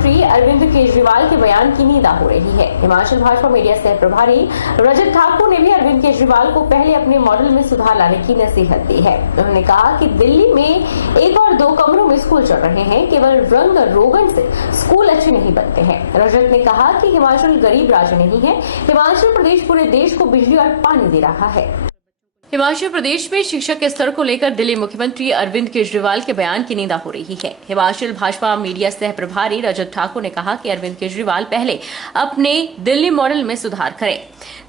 मुख्यमंत्री अरविंद केजरीवाल के बयान की निंदा हो रही है। हिमाचल भाजपा मीडिया सह प्रभारी रजत ठाकुर ने भी अरविंद केजरीवाल को पहले अपने मॉडल में सुधार लाने की नसीहत दी है। उन्होंने कहा कि दिल्ली में 1 और 2 कमरों में स्कूल चल रहे हैं, केवल रंग रोगन से स्कूल अच्छे नहीं बनते हैं। रजत ने कहा कि हिमाचल गरीब राज्य नहीं है, हिमाचल प्रदेश पूरे देश को बिजली और पानी दे रहा है। हिमाचल प्रदेश में शिक्षा के स्तर को लेकर दिल्ली मुख्यमंत्री अरविंद केजरीवाल के बयान की निंदा हो रही है। हिमाचल भाजपा मीडिया सह प्रभारी रजत ठाकुर ने कहा कि अरविंद केजरीवाल पहले अपने दिल्ली मॉडल में सुधार करें।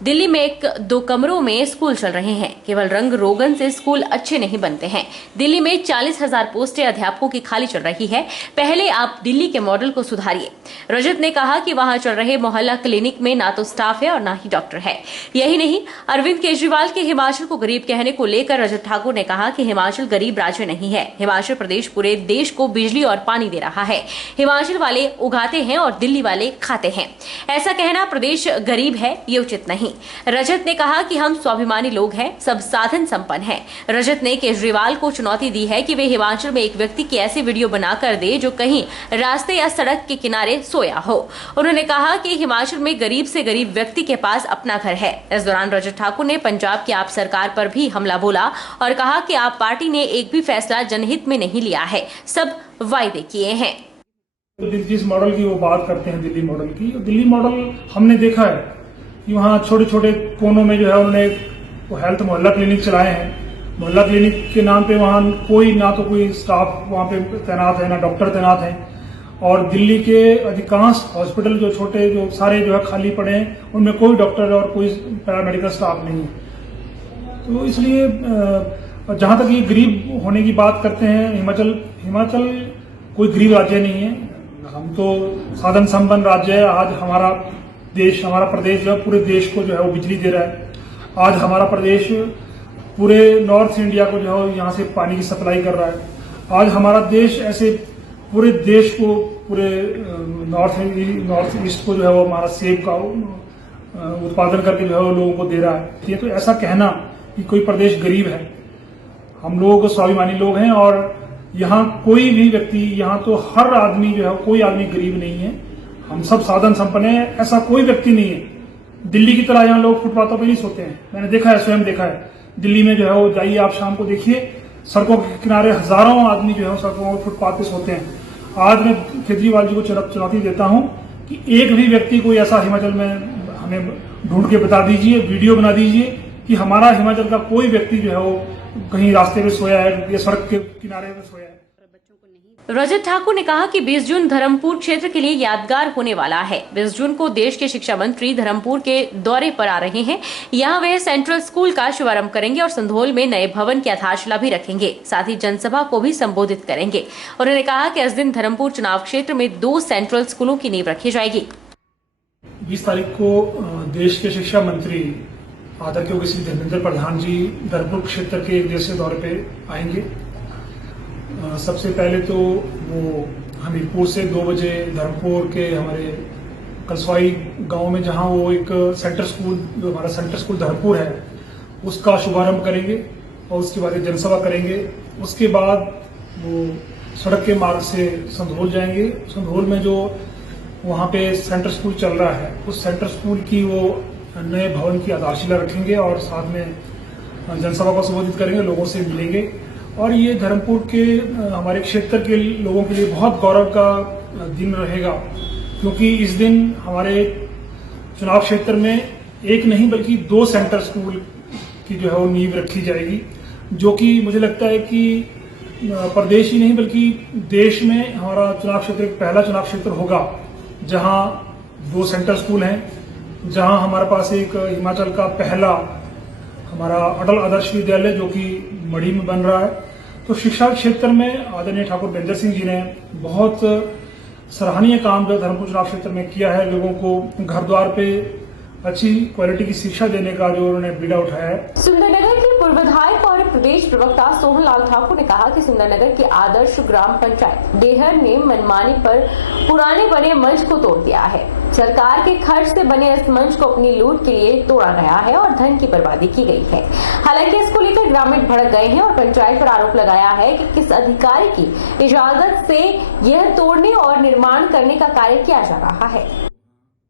दिल्ली में 1-2 कमरों में स्कूल चल रहे हैं, केवल रंग रोगन से स्कूल अच्छे नहीं बनते हैं। दिल्ली में 40,000 पोस्टें अध्यापकों की खाली चल रही है, पहले आप दिल्ली के मॉडल को सुधारिए। रजत ने कहा कि वहां चल रहे मोहल्ला क्लिनिक में ना तो स्टाफ है और ना ही डॉक्टर है। यही नहीं, अरविंद केजरीवाल के हिमाचल को गरीब कहने को लेकर रजत ठाकुर ने कहा कि हिमाचल गरीब राज्य नहीं है, हिमाचल प्रदेश पूरे देश को बिजली और पानी दे रहा है। हिमाचल वाले उगाते हैं और दिल्ली वाले खाते हैं। ऐसा कहना प्रदेश गरीब है, ये उचित नहीं। रजत ने कहा कि हम स्वाभिमानी लोग हैं, सब साधन संपन्न हैं। रजत ने केजरीवाल को चुनौती दी है कि वे हिमाचल में एक व्यक्ति की ऐसी वीडियो बनाकर दे जो कहीं रास्ते या सड़क के किनारे सोया हो। उन्होंने कहा कि हिमाचल में गरीब से गरीब व्यक्ति के पास अपना घर है। इस दौरान रजत ठाकुर ने पंजाब की आप सरकार पर भी हमला बोला और कहा कि आप पार्टी ने एक भी फैसला जनहित में नहीं लिया है, सब वायदे किए हैं। जिस मॉडल की वो बात करते हैं, दिल्ली मॉडल की, दिल्ली मॉडल हमने देखा है कि वहाँ छोटे छोटे कोनों में जो है उन्होंने हेल्थ मोहल्ला क्लिनिक चलाए हैं। मोहल्ला क्लिनिक के नाम पे वहाँ ना तो कोई स्टाफ वहाँ पे तैनात है, ना डॉक्टर तैनात है। और दिल्ली के अधिकांश हॉस्पिटल जो छोटे जो सारे जो है खाली पड़े हैं, उनमें कोई डॉक्टर और कोई पैरामेडिकल स्टाफ नहीं है। तो इसलिए जहां तक ये गरीब होने की बात करते हैं, हिमाचल कोई गरीब राज्य नहीं है। हम तो साधन संपन्न राज्य है। आज हमारा प्रदेश जो पूरे देश को जो है वो बिजली दे रहा है। आज हमारा प्रदेश पूरे नॉर्थ इंडिया को जो है यहाँ से पानी की सप्लाई कर रहा है। आज हमारा देश ऐसे पूरे देश को, पूरे नॉर्थ ईस्ट को जो है वो हमारा सेब का उत्पादन करके जो है वो लोगों को दे रहा है। ये तो ऐसा कहना कि कोई प्रदेश गरीब है, हम लोग स्वाभिमानी लोग हैं। और यहाँ कोई भी व्यक्ति, यहाँ तो हर आदमी जो है, कोई आदमी गरीब नहीं है। हम सब साधन संपन्न है, ऐसा कोई व्यक्ति नहीं है। दिल्ली की तरह यहाँ लोग फुटपाथों पे नहीं सोते हैं। मैंने देखा है, स्वयं देखा है। दिल्ली में जो है वो जाइए आप शाम को देखिए, सड़कों के किनारे हजारों आदमी जो है सड़कों और फुटपाथ पे सोते हैं। आज मैं केजरीवाल जी को चुनौती देता हूँ कि एक भी व्यक्ति कोई ऐसा हिमाचल में हमें ढूंढ के बता दीजिए, वीडियो बना दीजिए कि हमारा हिमाचल का कोई व्यक्ति जो है वो कहीं रास्ते में सोया है या सड़क के किनारे में सोया है। रजत ठाकुर ने कहा कि 20 जून धर्मपुर क्षेत्र के लिए यादगार होने वाला है। 20 जून को देश के शिक्षा मंत्री धर्मपुर के दौरे पर आ रहे हैं। यहाँ वे सेंट्रल स्कूल का शुभारंभ करेंगे और संधोल में नए भवन की आधारशिला भी रखेंगे। साथ ही जनसभा को भी संबोधित करेंगे। उन्होंने कहा कि इस दिन धर्मपुर चुनाव क्षेत्र में 2 सेंट्रल स्कूलों की नींव रखी जाएगी। 20 तारीख को देश के शिक्षा मंत्री आदरणीय श्री धर्मेंद्र प्रधान जी धर्मपुर क्षेत्र के 1 दिवसीय दौरे पे आएंगे। सबसे पहले तो वो हमीरपुर से 2 बजे धर्मपुर के हमारे कलसवाई गांव में, जहां वो एक सेंटर स्कूल, जो हमारा सेंटर स्कूल धर्मपुर है, उसका शुभारंभ करेंगे और उसके बाद जनसभा करेंगे। उसके बाद वो सड़क के मार्ग से संधोल जाएंगे। संधोल में जो वहां पे सेंटर स्कूल चल रहा है, उस सेंटर स्कूल की वो नए भवन की आधारशिला रखेंगे और साथ में जनसभा को संबोधित करेंगे, लोगों से मिलेंगे। और ये धर्मपुर के हमारे क्षेत्र के लोगों के लिए बहुत गौरव का दिन रहेगा, क्योंकि इस दिन हमारे चुनाव क्षेत्र में एक नहीं बल्कि 2 सेंटर स्कूल की जो है वो नींव रखी जाएगी, जो कि मुझे लगता है कि प्रदेश ही नहीं बल्कि देश में हमारा चुनाव क्षेत्र एक पहला चुनाव क्षेत्र होगा जहां 2 सेंटर स्कूल हैं, जहां हमारे पास एक हिमाचल का पहला हमारा अटल आदर्श विद्यालय जो कि मढ़ी में बन रहा है। तो शिक्षा क्षेत्र में आदरणीय ठाकुर बेंजर सिंह जी ने बहुत सराहनीय काम जो धर्मपुर चुनाव क्षेत्र में किया है। लोगों को घर द्वार पे अच्छी क्वालिटी की शिक्षा देने का जो उन्होंने बीड़ा उठाया है। सुंदरनगर के पूर्व विधायक और प्रदेश प्रवक्ता सोहनलाल ठाकुर ने कहा कि सुंदरनगर की आदर्श ग्राम पंचायत डेहर ने मनमानी पर पुराने बने मंच को तोड़ दिया है। सरकार के खर्च से बने इस मंच को अपनी लूट के लिए तोड़ा गया है और धन की बर्बादी की गई है। हालांकि इसको लेकर ग्रामीण भड़क गए हैं और पंचायत पर आरोप लगाया है कि किस अधिकारी की इजाजत से यह तोड़ने और निर्माण करने का कार्य किया जा रहा है।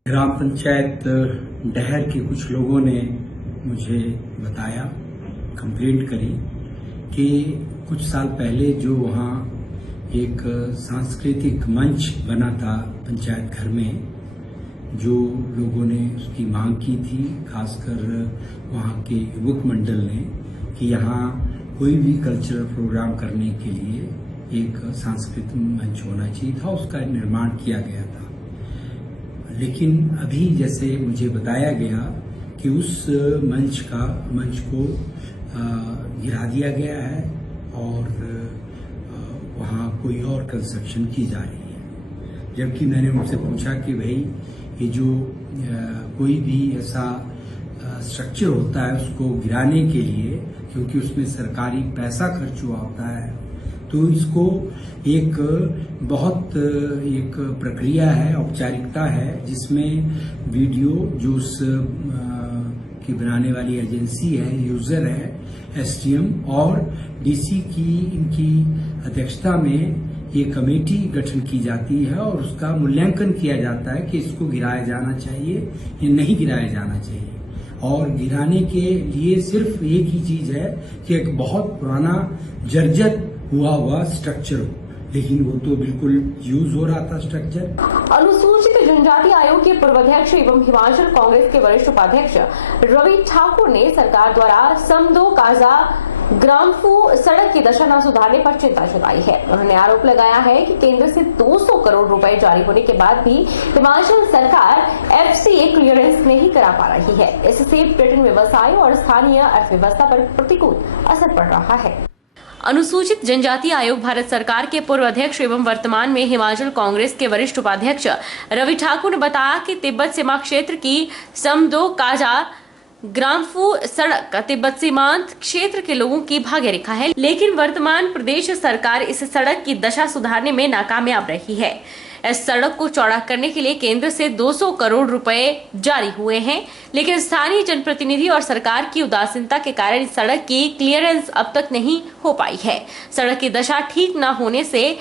ग्राम पंचायत डहर के कुछ लोगों ने मुझे बताया, कंप्लेंट करी कि कुछ साल पहले जो वहाँ एक सांस्कृतिक मंच बना था पंचायत घर में, जो लोगों ने उसकी मांग की थी, खासकर वहाँ के युवक मंडल ने, कि यहाँ कोई भी कल्चरल प्रोग्राम करने के लिए एक सांस्कृतिक मंच होना चाहिए था, उसका निर्माण किया गया था। लेकिन अभी जैसे मुझे बताया गया कि उस मंच को गिरा दिया गया है और वहाँ कोई और कंस्ट्रक्शन की जा रही है। जबकि मैंने उनसे पूछा कि भाई ये जो कोई भी ऐसा स्ट्रक्चर होता है उसको गिराने के लिए, क्योंकि उसमें सरकारी पैसा खर्च हुआ होता है, तो इसको एक बहुत एक प्रक्रिया है, औपचारिकता है, जिसमें वीडियो जो उस की बनाने वाली एजेंसी है, यूजर है, एसडीएम और डीसी की इनकी अध्यक्षता में ये कमेटी गठन की जाती है और उसका मूल्यांकन किया जाता है कि इसको गिराया जाना चाहिए या नहीं गिराया जाना चाहिए। और गिराने के लिए सिर्फ एक ही चीज है कि एक बहुत पुराना जर्जर हुआ स्ट्रक्चर हो, लेकिन वो तो बिल्कुल यूज हो रहा था स्ट्रक्चर। अनुसूचित जनजाति आयोग के पूर्व अध्यक्ष एवं हिमाचल कांग्रेस के वरिष्ठ उपाध्यक्ष रवि ठाकुर ने सरकार द्वारा समदो काजा ग्राम्फू सड़क की दशा न सुधारने पर चिंता जताई है। उन्होंने आरोप लगाया है कि केंद्र से 200 करोड़ रुपए जारी होने के बाद भी हिमाचल सरकार FCA क्लियरेंस नहीं करा पा रही है। इससे पर्यटन व्यवसाय और स्थानीय अर्थव्यवस्था पर प्रतिकूल असर पड़ रहा है। अनुसूचित जनजाति आयोग भारत सरकार के पूर्व अध्यक्ष एवं वर्तमान में हिमाचल कांग्रेस के वरिष्ठ उपाध्यक्ष रवि ठाकुर ने बताया कि तिब्बत सीमा क्षेत्र की समदो काजा ग्राम्फू सड़क तिब्बत सीमांत क्षेत्र के लोगों की भाग्य रेखा है, लेकिन वर्तमान प्रदेश सरकार इस सड़क की दशा सुधारने में नाकामयाब रही है। इस सड़क को चौड़ा करने के लिए केंद्र से 200 करोड़ रुपए जारी हुए हैं, लेकिन स्थानीय जनप्रतिनिधि और सरकार की उदासीनता के कारण इस सड़क की क्लियरेंस अब तक नहीं हो पाई है। सड़क की दशा ठीक न होने से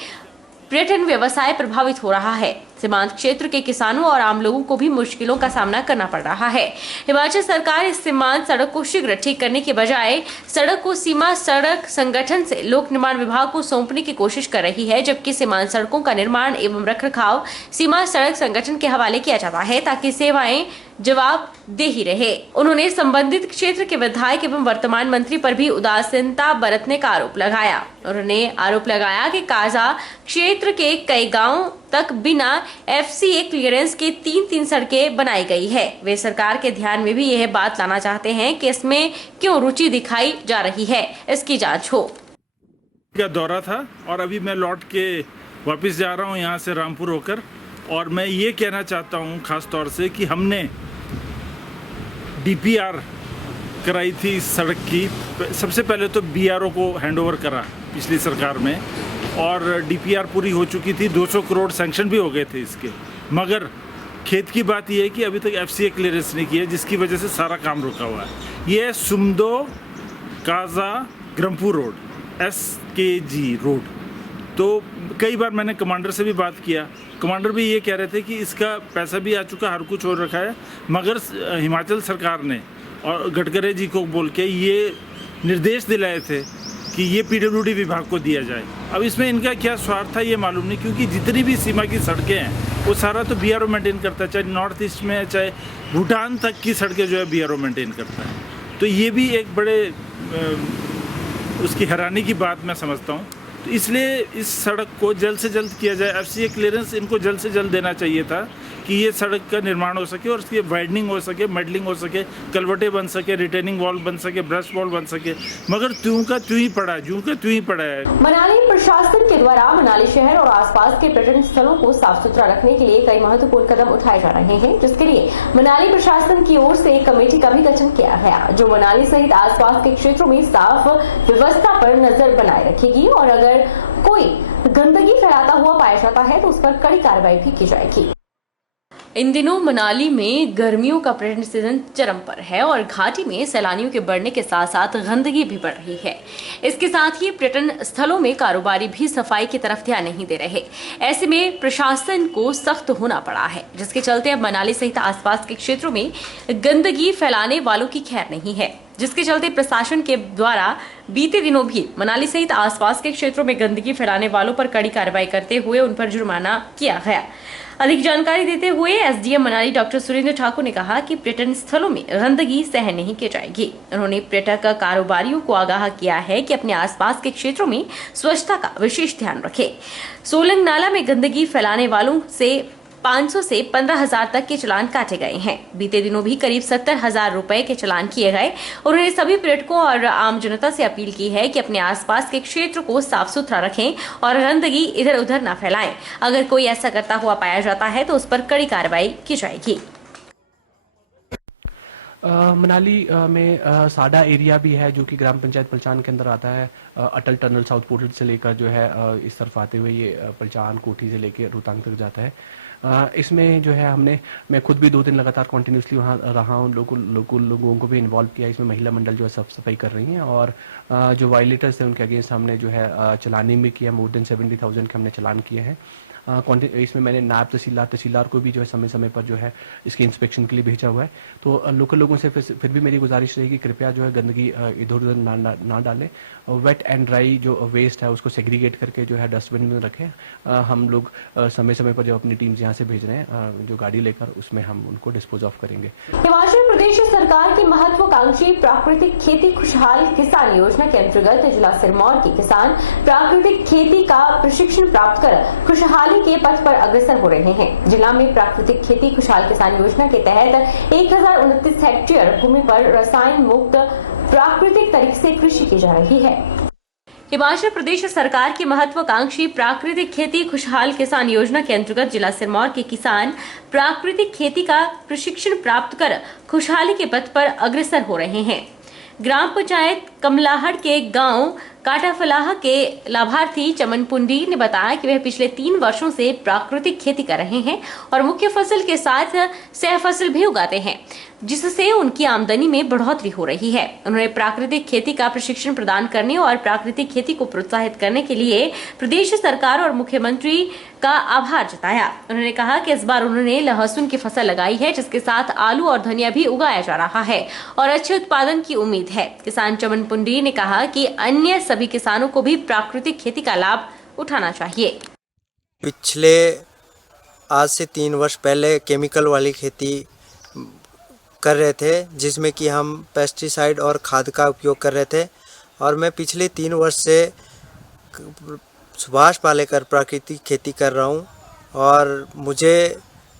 पर्यटन व्यवसाय प्रभावित हो रहा है। सीमांत क्षेत्र के किसानों और आम लोगों को भी मुश्किलों का सामना करना पड़ रहा है। हिमाचल सरकार इस सीमांत सड़क को शीघ्र ठीक करने के बजाय सड़क को सीमा सड़क संगठन से लोक निर्माण विभाग को सौंपने की कोशिश कर रही है, जबकि सीमांत सड़कों का निर्माण एवं रखरखाव सीमा सड़क संगठन के हवाले किया जाता है ताकि सेवाएं जवाब दे ही रहे। उन्होंने संबंधित क्षेत्र के विधायक एवं वर्तमान मंत्री पर भी उदासीनता बरतने का आरोप लगाया। उन्होंने आरोप लगाया कि काजा क्षेत्र के कई गांवों तक बिना FCA क्लियरेंस के 3-3 सड़कें बनाई गई है। वे सरकार के ध्यान में भी यह बात लाना चाहते हैं कि इसमें क्यों रुचि दिखाई जा रही है, इसकी जांच हो। का दौरा था और अभी मैं लौट के वापस जा रहा हूं यहां से रामपुर होकर, और मैं ये कहना चाहता हूं खास तौर से कि हमने DPR कराई थी इस सड़क की। सबसे पहले तो BRO को हैंडओवर करा पिछली सरकार में, और DPR पूरी हो चुकी थी, 200 करोड़ सैंक्शन भी हो गए थे इसके। मगर खेत की बात यह है कि अभी तक FCA क्लियरेंस नहीं किया, जिसकी वजह से सारा काम रुका हुआ है। ये Sumdo Kaza Gramphu road, SKG road. तो कई बार मैंने कमांडर से भी बात किया, कमांडर भी ये कह रहे थे कि इसका पैसा भी आ चुका, हर कुछ हो रखा है, मगर हिमाचल सरकार ने और गडकरी जी को बोल के ये निर्देश दिलाए थे कि ये PWD विभाग को दिया जाए। अब इसमें इनका क्या स्वार्थ था ये मालूम नहीं, क्योंकि जितनी भी सीमा की सड़कें हैं वो सारा तो BRO मेंटेन करता है, चाहे नॉर्थ ईस्ट में चाहे भूटान तक की सड़कें जो है BRO मेंटेन करता है। तो ये भी एक बड़े उसकी हैरानी की बात मैं समझता हूँ। तो इसलिए इस सड़क को जल्द से जल्द किया जाए। FCA क्लियरेंस इनको जल्द से जल्द देना चाहिए था कि ये सड़क का निर्माण हो सके और इसकी वाइडनिंग हो सके, मेडलिंग हो सके, कलवटें बन सके, रिटेनिंग वॉल बन सके, ब्रश वॉल बन सके, मगर त्यों का त्यों ही पड़ा है, जूं का त्यों ही पड़ा है। मनाली प्रशासन के द्वारा मनाली शहर और आसपास के पर्यटन स्थलों को साफ सुथरा रखने के लिए कई महत्वपूर्ण कदम उठाए जा रहे हैं, जिसके लिए मनाली प्रशासन की ओर से एक कमेटी का भी गठन किया गया, जो मनाली सहित आसपास के क्षेत्रों में साफ व्यवस्था पर नजर बनाए रखेगी और अगर कोई गंदगी फैलाता हुआ पाया जाता है तो उस पर कड़ी कार्रवाई भी की जाएगी। इन दिनों मनाली में गर्मियों का पर्यटन सीजन चरम पर है और घाटी में सैलानियों के बढ़ने के साथ साथ गंदगी भी बढ़ रही है। इसके साथ ही पर्यटन स्थलों में कारोबारी भी सफाई की तरफ ध्यान नहीं दे रहे। ऐसे में प्रशासन को सख्त होना पड़ा है, जिसके चलते अब मनाली सहित आसपास के क्षेत्रों में गंदगी फैलाने वालों की खैर नहीं है, जिसके चलते प्रशासन के द्वारा बीते दिनों भी मनाली सहित आसपास के क्षेत्रों में गंदगी फैलाने वालों पर कड़ी कार्रवाई करते हुए उन पर जुर्माना किया गया। अधिक जानकारी देते हुए एसडीएम मनाली डॉक्टर सुरेंद्र ठाकुर ने कहा कि पर्यटन स्थलों में गंदगी सहन नहीं की जाएगी। उन्होंने पर्यटक कारोबारियों को आगाह किया है कि अपने आसपास के क्षेत्रों में स्वच्छता का विशेष ध्यान रखें। सोलंग नाला में गंदगी फैलाने वालों से 500 से 15,000 तक के चालान काटे गए हैं। बीते दिनों भी करीब 70,000 रुपए के चालान किए गए। उन्होंने सभी पर्यटकों और आम जनता से अपील की है कि अपने आसपास के क्षेत्र को साफ सुथरा रखें और गंदगी इधर उधर न फैलाएं। अगर कोई ऐसा करता हुआ पाया जाता है तो उस पर कड़ी कार्रवाई की जाएगी। मनाली में साडा एरिया भी है जो कि ग्राम पंचायत पलचान के अंदर आता है। अटल टनल साउथ पोर्टल से लेकर जो है इस तरफ आते हुए ये पलचान कोठी से लेकर रोहतांग तक जाता है। इसमें जो है मैं खुद भी 2 दिन लगातार कंटिन्यूसली वहाँ रहा हूँ, लोगों को भी इन्वॉल्व किया। इसमें महिला मंडल जो है साफ सफाई कर रही हैं और जो वायलेटर्स थे उनके अगेंस्ट हमने जो है चलानी भी किया। मोर देन 70,000 के हमने चलान किए हैं। इसमें मैंने नायब तहसीलदार को भी जो है समय समय पर जो है इसके इंस्पेक्शन के लिए भेजा हुआ है। तो लोकल लोगों से फिर भी मेरी गुजारिश रहेगी कृपया जो है गंदगी इधर उधर ना डालें। वेट एंड ड्राई जो वेस्ट है उसको सेग्रीगेट करके जो है डस्टबिन में रखें। हम लोग समय समय पर जब अपनी टीम यहाँ से भेज रहे हैं जो गाड़ी लेकर, उसमें हम उनको डिस्पोज ऑफ करेंगे। हिमाचल प्रदेश सरकार की महत्वाकांक्षी प्राकृतिक खेती खुशहाल किसान योजना के अंतर्गत जिला सिरमौर के किसान प्राकृतिक खेती का प्रशिक्षण प्राप्त कर खुशहाली के पथ पर अग्रसर हो रहे हैं। जिला में प्राकृतिक खेती खुशहाल किसान योजना के तहत 1029 हेक्टेयर भूमि पर रसायन मुक्त प्राकृतिक तरीके से कृषि की जा रही है। हिमाचल प्रदेश सरकार की महत्वाकांक्षी प्राकृतिक खेती खुशहाल किसान योजना के अंतर्गत जिला सिरमौर के किसान प्राकृतिक खेती का प्रशिक्षण प्राप्त कर खुशहाली के पथ पर अग्रसर हो रहे हैं। ग्राम पंचायत कमलाहड़ के गांव काटाफलाह के लाभार्थी चमन पुंडी ने बताया कि वह पिछले 3 वर्षों से प्राकृतिक खेती कर रहे हैं और मुख्य फसल के साथ सह फसल भी उगाते हैं, जिससे उनकी आमदनी में बढ़ोतरी हो रही है। उन्होंने प्राकृतिक खेती का प्रशिक्षण प्रदान करने और प्राकृतिक खेती को प्रोत्साहित करने के लिए प्रदेश सरकार और मुख्यमंत्री का आभार जताया। उन्होंने कहा कि इस बार उन्होंने लहसुन की फसल लगाई है, जिसके साथ आलू और धनिया भी उगाया जा रहा है और अच्छे उत्पादन की उम्मीद है। किसान चमन पुंडी ने कहा कि अन्य सभी किसानों को भी प्राकृतिक खेती का लाभ उठाना चाहिए। पिछले आज से 3 वर्ष पहले केमिकल वाली खेती कर रहे थे, जिसमें कि हम पेस्टिसाइड और खाद का उपयोग कर रहे थे। और मैं पिछले 3 वर्ष से सुभाष पालेकर प्राकृतिक खेती कर रहा हूँ और मुझे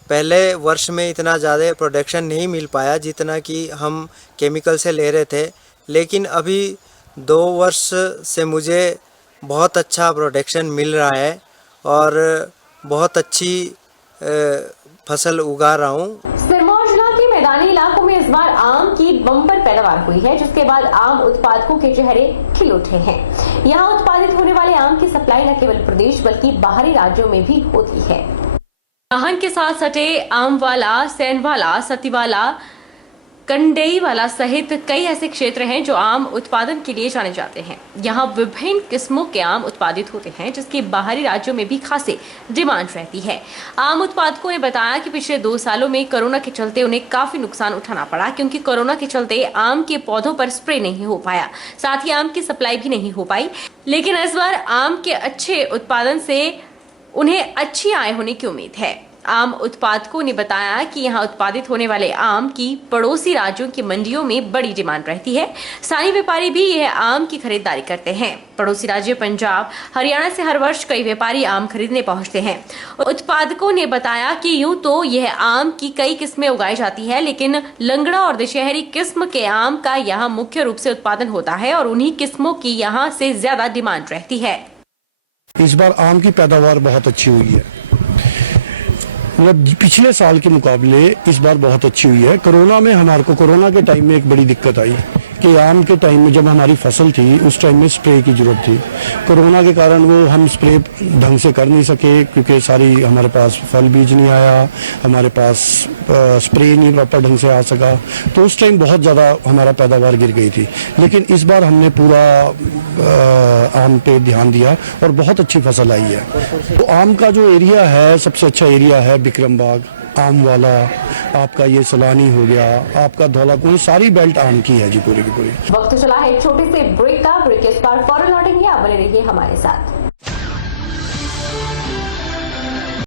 पहले वर्ष में इतना ज़्यादा प्रोडक्शन नहीं मिल पाया जितना कि हम केमिकल से ले रहे थे, लेकिन अभी 2 वर्ष से मुझे बहुत अच्छा प्रोडक्शन मिल रहा है और बहुत अच्छी फसल उगा रहा हूँ। सिरमौर जिला के मैदानी इलाकों में इस बार आम की बम्पर पैदावार हुई है, जिसके बाद आम उत्पादकों के चेहरे खिल उठे हैं। यहाँ उत्पादित होने वाले आम की सप्लाई न केवल प्रदेश बल्कि बाहरी राज्यों में भी होती है। नाहन के साथ सटे आमवाला, सैनवाला, सतीवाला, कंडेई वाला सहित कई ऐसे क्षेत्र हैं जो आम उत्पादन के लिए जाने जाते हैं। यहाँ विभिन्न किस्मों के आम उत्पादित होते हैं, जिसकी बाहरी राज्यों में भी खासी डिमांड रहती है। आम उत्पादकों ने बताया कि पिछले 2 सालों में कोरोना के चलते उन्हें काफी नुकसान उठाना पड़ा, क्योंकि कोरोना के चलते आम के पौधों पर स्प्रे नहीं हो पाया, साथ ही आम की सप्लाई भी नहीं हो पाई। लेकिन इस बार आम के अच्छे उत्पादन से उन्हें अच्छी आय होने की उम्मीद है। आम उत्पादकों ने बताया कि यहाँ उत्पादित होने वाले आम की पड़ोसी राज्यों की मंडियों में बड़ी डिमांड रहती है। स्थानीय व्यापारी भी यह आम की खरीदारी करते हैं। पड़ोसी राज्य पंजाब, हरियाणा से हर वर्ष कई व्यापारी आम खरीदने पहुंचते हैं। उत्पादकों ने बताया कि यूं तो यह आम की कई किस्में उगाई जाती है, लेकिन लंगड़ा और दशहरी किस्म के आम का यहाँ मुख्य रूप से उत्पादन होता है और उन्हीं किस्मों की यहाँ से ज्यादा डिमांड रहती है। इस बार आम की पैदावार बहुत अच्छी हुई है, मतलब पिछले साल के मुकाबले इस बार बहुत अच्छी हुई है। कोरोना के टाइम में एक बड़ी दिक्कत आई कि आम के टाइम में जब हमारी फसल थी उस टाइम में स्प्रे की जरूरत थी। कोरोना के कारण वो हम स्प्रे ढंग से कर नहीं सके क्योंकि सारी हमारे पास फल बीज नहीं आया, हमारे पास स्प्रे नहीं प्रॉपर ढंग से आ सका, तो उस टाइम बहुत ज़्यादा हमारा पैदावार गिर गई थी। लेकिन इस बार हमने पूरा आम पे ध्यान दिया और बहुत अच्छी फसल आई है। तो आम का जो एरिया है सबसे अच्छा एरिया है बिक्रम बाग, आम वाला, आपका ये सलानी हो गया, आपका धौलाकुंड, सारी बेल्ट आम की है जी पूरी की पूरी। वक्त चला है एक छोटे से ब्रेक का। ब्रेक के इस बार फौरन लौटेंगे, आप बने रहिए हमारे साथ।